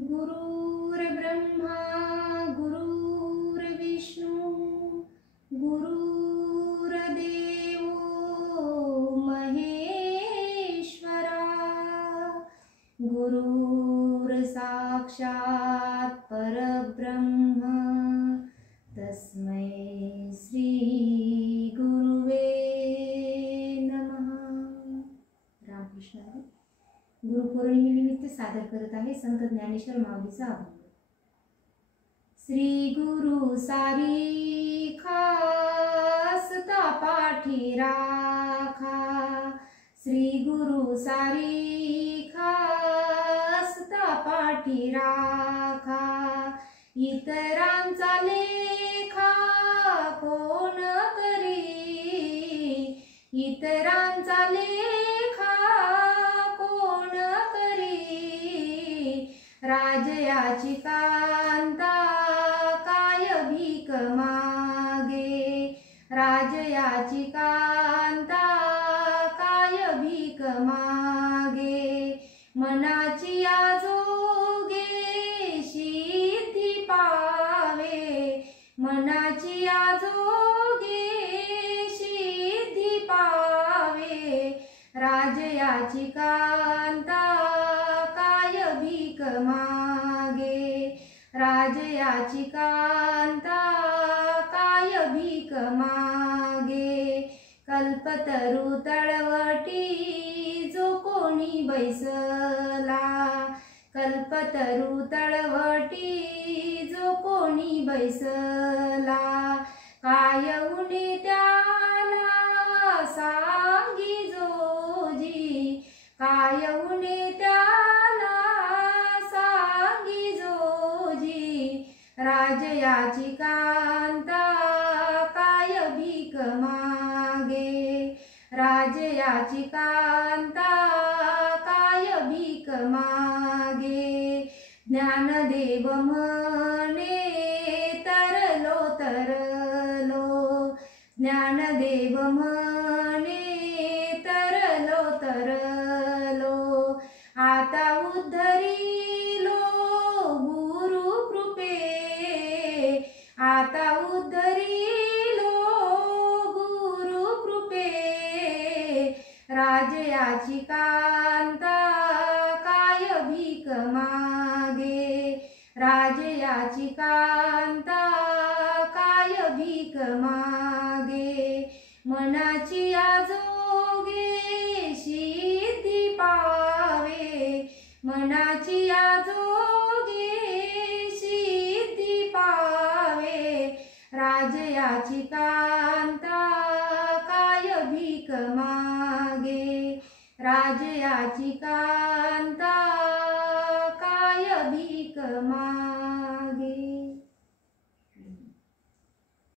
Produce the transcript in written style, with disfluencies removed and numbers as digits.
गुरुर्ब्रह्मा गुरुर्विष्णू गुरुर्देवो महेश्वरा गुरुर्साक्षात् परब्रह्म तस्मै श्री गुरुवे नमः। रामकृष्ण हरी। गुरुपौर्णिमेनिमित्त सादर करत आहे संत ज्ञानेश्वर माऊलीचा अभंग। श्री गुरु सारी खासता पाठी राखा, श्री गुरु सारी खासता पाठी राखा, इतरांचा लेखा कोण करी, इतरांचा लेखा कोण करी, राजयाची कांता काय भीक मागे, राजयाची कांता काय भीक मागे, मनाची आजोगे सिद्धी पावे, मनाची आजोगे सिद्धी पावे, राजयाची कांता काय भीक मागे, राजयाची कांता काय भीक मागे, कल्पतरू तळवटी जो कोणी बैसला, कल्पतरू तळवटी जो कोणी बैसला, काय उणे त्याला सांगी जोजी, काय उणे त्याला सांगी जोजी, राजयाची कांता काय भीक मागे, राजयाची कांता काय भीक मागे, ज्ञानदेव म्हणे तरलो तरलो, ज्ञानदेव म्हणे तरलो तरलो, आता उद्धरिलो गुरु कृपे, आता उद्धरिलो गुरु कृपे, राजयाची कांता काय भीक मागे, राजयाची कांता काय भीक मागे, मनाची आजोगे सिद्धी पावे, मनाची आजोगे सिद्धी पावे, राजयाची कांता काय भीक मागे, राजयाची कांता काय भीक मागे।